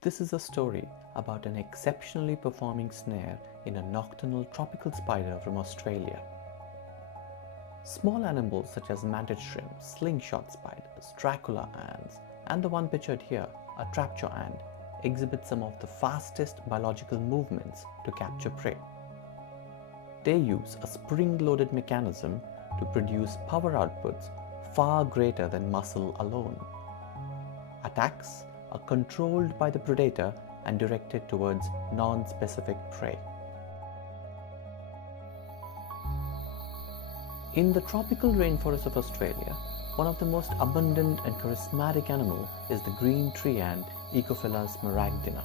This is a story about an exceptionally performing snare in a nocturnal tropical spider from Australia. Small animals such as mantis shrimps, slingshot spiders, Dracula ants, and the one pictured here, a trapjaw ant, exhibit some of the fastest biological movements to capture prey. They use a spring-loaded mechanism to produce power outputs far greater than muscle alone. Attacks are controlled by the predator and directed towards non-specific prey. In the tropical rainforests of Australia, one of the most abundant and charismatic animals is the green tree ant, Oecophylla smaragdina.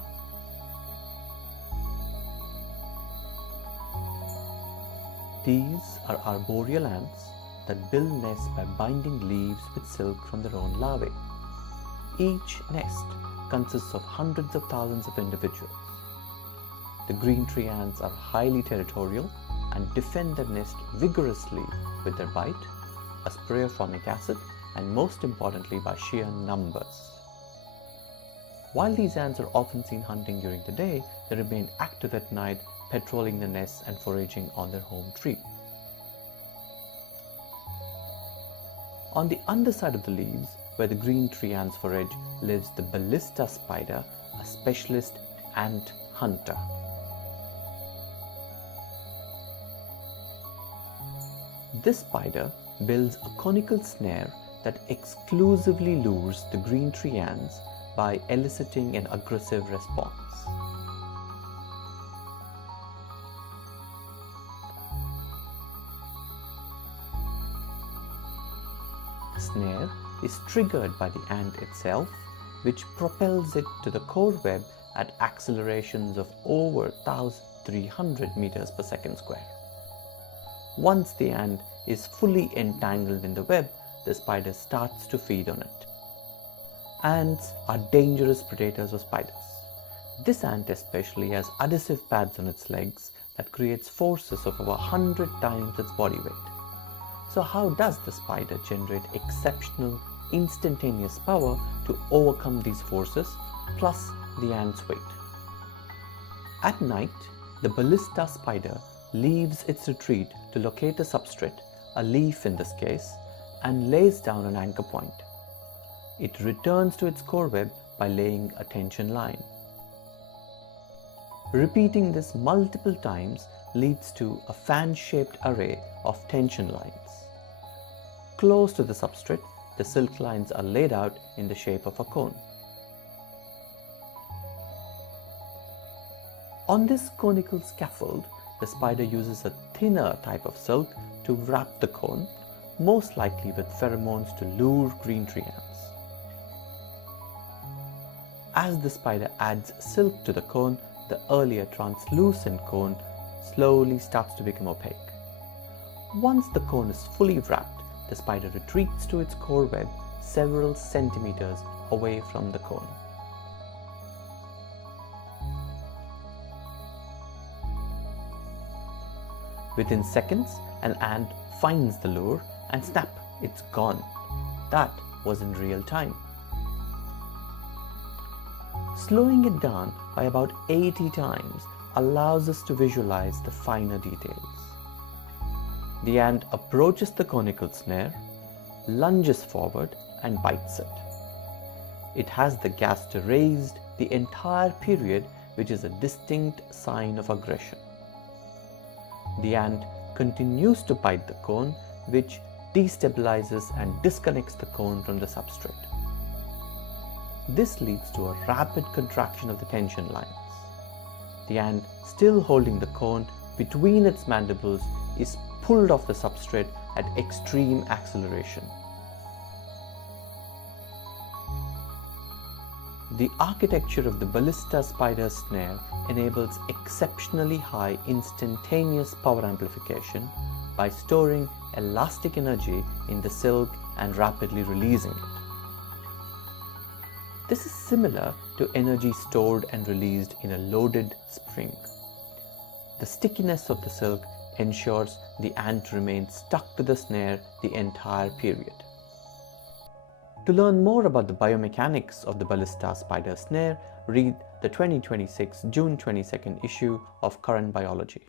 These are arboreal ants that build nests by binding leaves with silk from their own larvae. Each nest consists of hundreds of thousands of individuals. The green tree ants are highly territorial and defend their nest vigorously with their bite, a spray of formic acid, and most importantly by sheer numbers. While these ants are often seen hunting during the day, they remain active at night, patrolling the nests and foraging on their home tree. On the underside of the leaves, where the green tree ants forage, lives the ballista spider, a specialist ant hunter. This spider builds a conical snare that exclusively lures the green tree ants by eliciting an aggressive response. The snare is triggered by the ant itself, which propels it to the core web at accelerations of over 1,300 meters per second square. Once the ant is fully entangled in the web, the spider starts to feed on it. Ants are dangerous predators of spiders. This ant especially has adhesive pads on its legs that creates forces of over 100 times its body weight. So how does the spider generate exceptional instantaneous power to overcome these forces plus the ant's weight? At night, the ballista spider leaves its retreat to locate a substrate, a leaf in this case, and lays down an anchor point. It returns to its core web by laying a tension line. Repeating this multiple times leads to a fan-shaped array of tension lines. Close to the substrate, the silk lines are laid out in the shape of a cone. On this conical scaffold, the spider uses a thinner type of silk to wrap the cone, most likely with pheromones to lure green tree ants. As the spider adds silk to the cone, the earlier translucent cone slowly starts to become opaque. Once the cone is fully wrapped, the spider retreats to its core web several centimeters away from the cone. Within seconds, an ant finds the lure and snap, it's gone. That was in real time. Slowing it down by about 80 times allows us to visualize the finer details. The ant approaches the conical snare, lunges forward and bites it. It has the gaster raised the entire period, which is a distinct sign of aggression. The ant continues to bite the cone, which destabilizes and disconnects the cone from the substrate. This leads to a rapid contraction of the tension lines. The ant, still holding the cone between its mandibles, is pulled off the substrate at extreme acceleration. The architecture of the ballista spider snare enables exceptionally high instantaneous power amplification by storing elastic energy in the silk and rapidly releasing it. This is similar to energy stored and released in a loaded spring. The stickiness of the silk ensures the ant remains stuck to the snare the entire period. To learn more about the biomechanics of the ballista spider snare, read the 2026 June 22nd issue of Current Biology.